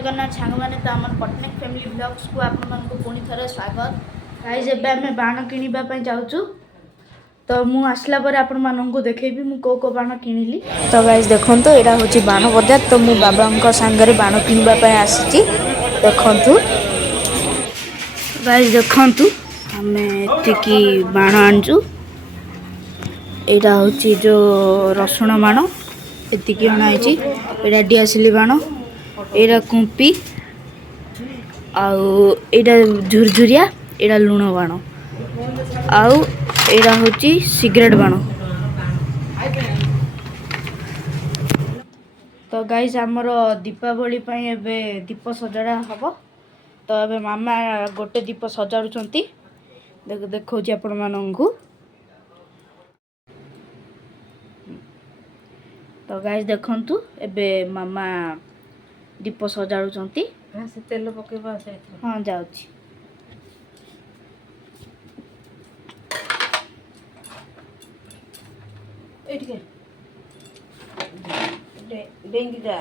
जगन्नाथ सांग मैंने तो आम पट्टनायक फैमिली ब्लॉग्स को आपको पुणी थे स्वागत। गाइज एवं आम बाण किणवाई जाऊँ तो मु आसला पर आपण मानक देखेबी मु को बाण किणिली। तो गाइज देखो यहाँ हूँ बाण बजार तो मु बाबा सांगे बाण किणवाई आसी देखु गाइज देखु आम एतिकी बाण आनचु यहाँ हूँ जो रसुण बाण एतिकी अणाई यहाँ डिआसिली बाण यहाँ कुंपी आउटा झुरझुरिया यहाँ लुण बाण आउ यहाँ हूँ सिगरेट बाण। तो गाइज आमर दीपावली एबे दीप सजाड़ा हम तो एबे मामा गोटे दीप सजाड़ुंट देखा आपण मानू। तो गाइज देखु एबे मामा दीप सजाड़ुंट से तेल पकेबा से हाँ जाउची एठके डेंगी जा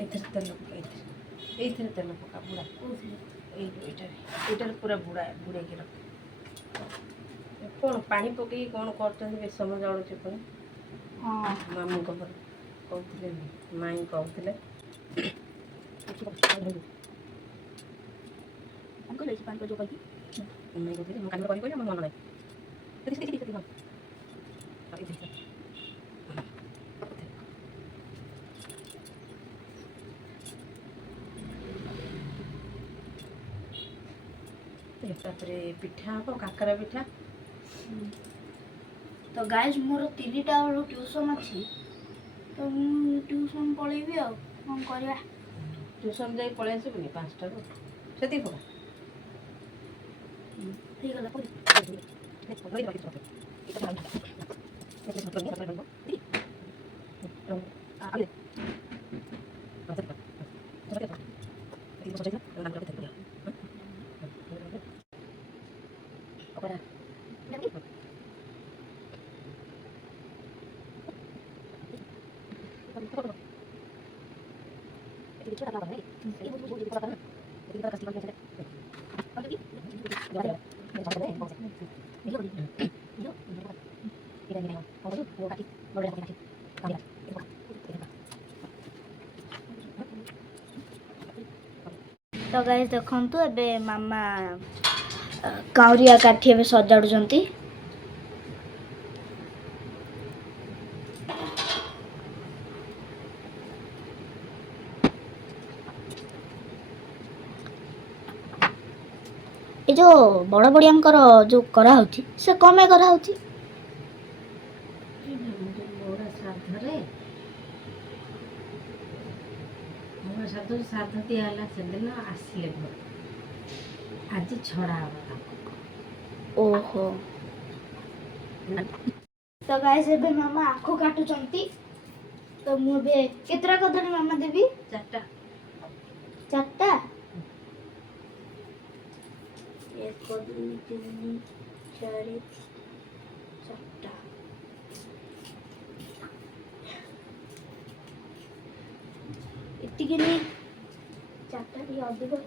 एथर तेल पका एथर तेल पका बुड़ा एटार पूरा बुड़ा बुड़े के रख कौन पानी पकई कौन कर बेसम जाऊँ पुणी हाँ मामू कहते माई कहते मन ना पिठा हम काकरा पिठा। तो गाइज मोर 3टा बेलू ट्यूशन अच्छी तो मु ट्यूशन पलैबी आ कौन करवा ट्यूशन जाई पळै आसबुनी 5टा से पका तो गाइज देखु एबे मामा काउरिया काठी एबे सजाड़ुंट ये जो बड़ बड़ियांकर जो करा होची से कमे करा होची श्राद्ध दिहला से दिन आसिले आज छड़ा ओहो। तो गाइस एबे मामा आखो काटुचंती तो मु बे केतरा कदनी मामा देबी 4टा 4टा 1 2 3 4 4टा इतनी नहीं 4टा टी अधिक हो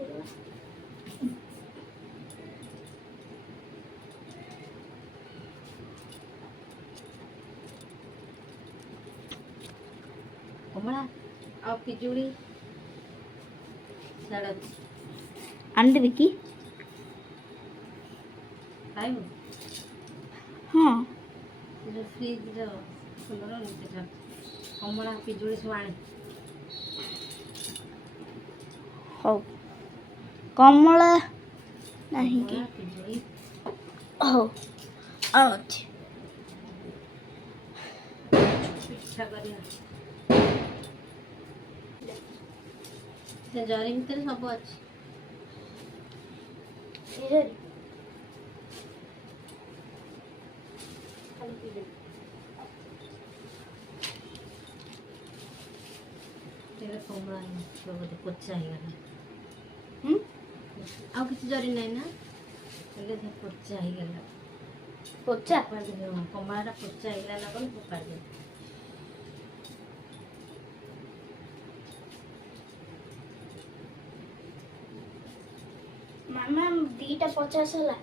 कमला आ पिजुड़ी सड़क अंडे विकी खाइबो हाँ जो फ्रिज रो सुंदर नीचे कमला पिजुड़ी सब आने हो कमला नहीं कि पिजुड़ी हो अच्छे पिठा करिया से जरी भीतर सब अच्छे तेरे कमला बोलते कोच्चा ही गला आउ किसी जरी नहीं ना ହେଲେ ସେ ପୋଚା ହେଇଗଲା। ପୋଚା କମାଟା ପୋଚା ହେଇଗଲା ନା କ'ଣ ଫୋପାଡ଼ି ଦେଲି। ମାମା 2ଟା 50 ହେଲା।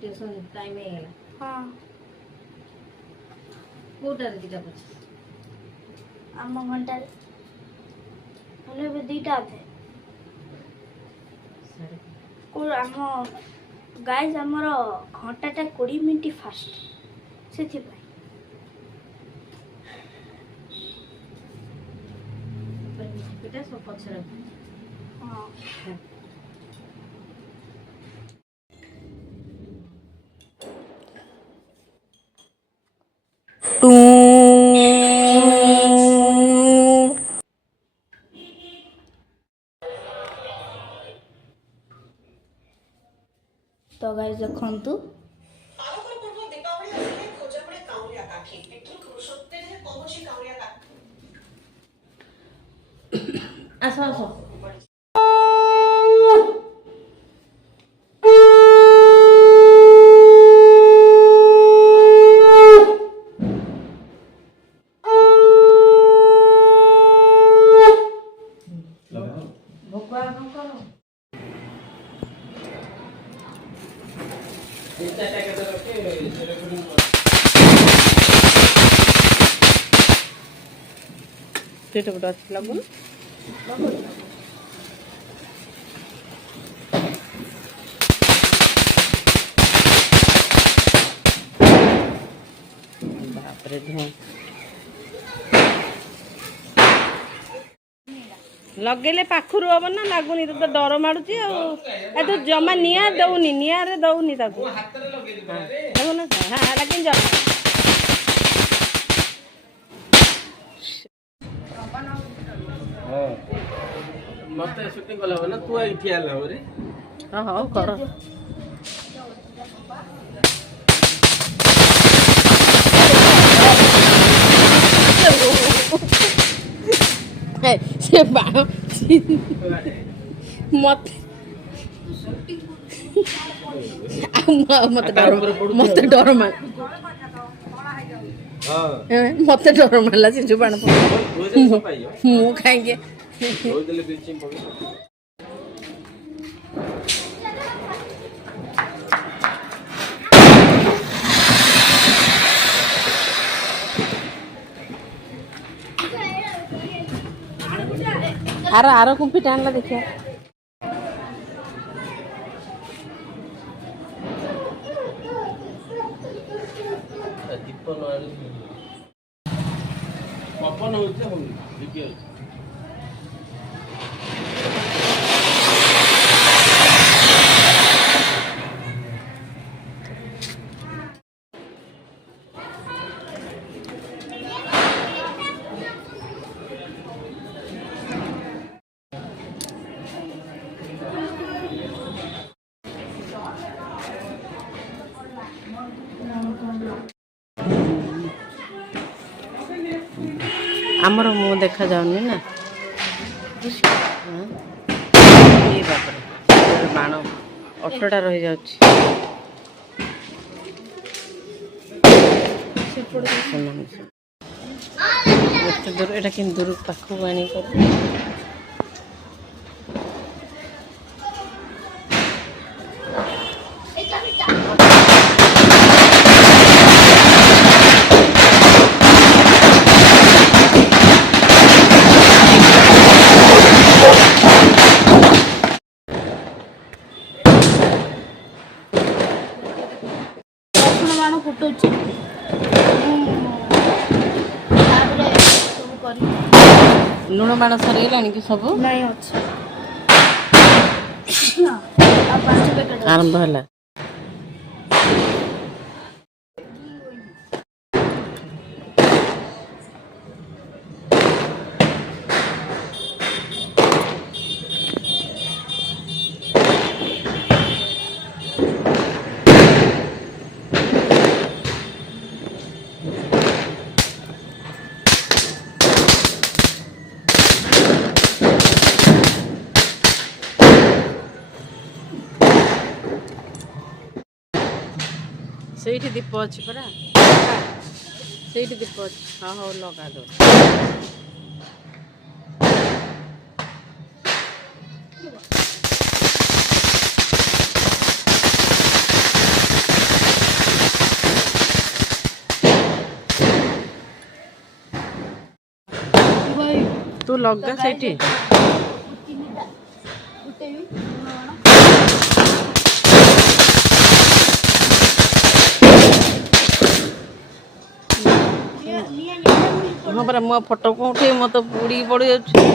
ଟ୍ୟୁସନ୍ ଟାଇମ୍ ହେଇଗଲା। ହଁ କୋଉଟାରେ 2ଟା 50? ଆମ ଘଣ୍ଟାରେ ହେଲେ ଏବେ 2ଟା ଅଧେ। କୋଉ ଆମ ଗାଇଜ ଆମର ଘଣ୍ଟାଟା 20 ମିନିଟ୍ ଫାଷ୍ଟ ସେଥିପାଇଁ। ଏଇଟା ସବୁ ପଛରେ। ହଁ ତ ଗାଇଜ ଦେଖନ୍ତୁ ଆସ ଆସ। ସେଇଟା ଗୋଟେ ଅଛି ଲାଗୁନି। ବାପରେ ଧୂଆଁ ଲଗେଇଲେ ପାଖରୁ ହବ ନା ଲାଗୁନି ତ ଡର ମାଡୁଛି ଆଉ। ଏ ତୁ ଜମା ନିଆଁ ଦଉନି, ନିଆଁରେ ଦଉନି ତାକୁ ଦେଖୁନ ହେଲା କେମିତି ଜମା। ମତେ ସୁଟିଂ କଲା ନା ତୁ ଏଇଠି ଆଲା ହବରେ। ହଁ ହଉ କର। ସେ ବାଣ ମତେ ମତେ ଡର ମାରିଲା ସେ ଯୋଉ ବାଣ ମୁଁ ଖାଇକି ଆର କୁମ୍ପିଟା ଆଣିଲା ଦେଖିବା। ପବନ ହଉଛି ହଉନି ଟିକେ ହଉଛି। ଆମର ମୁହଁ ଦେଖାଯାଉନି ନା। ଏଇ ବାପରେ ବାଣ ଅଟୋଟା ରହିଯାଉଛି। ଏତେ ଦୂର ଏଇଟା କେମିତି ଦୂର ପାଖକୁ ଆଣି କରୁ। ବାଣ ଫୁଟୁଛି ତାପରେ ସବୁ କରିବି। ଲୁଣ ବାଣ ସରିଗଲାଣି କି ସବୁ? ନାଇଁ ଅଛି ଆଉ 5 ପ୍ୟାକେଟ ଆରମ୍ଭ ହେଲା। ସେଇଠି ଦୀପ ଅଛି ପରା ସେଇଠି ଦୀପ ଅଛି ହଁ ହଉ ଲଗା ଦଉ ତୁ ଲଗା ସେଇଠି ହଁ ପରା ମୋ ଫଟୋ କଣ ଉଠେଇ ମତେ ବୁଡ଼ିକି ପଡ଼ି ଯାଉଛି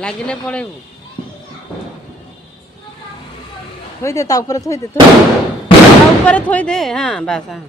ଲାଗିଲେ ପଳେଇବୁ ଥୋଇଦେ ତା ଉପରେ ଥୋଇଦେ ତା ଉପରେ ଥୋଇଦେ ହଁ ବାସ୍ ହଁ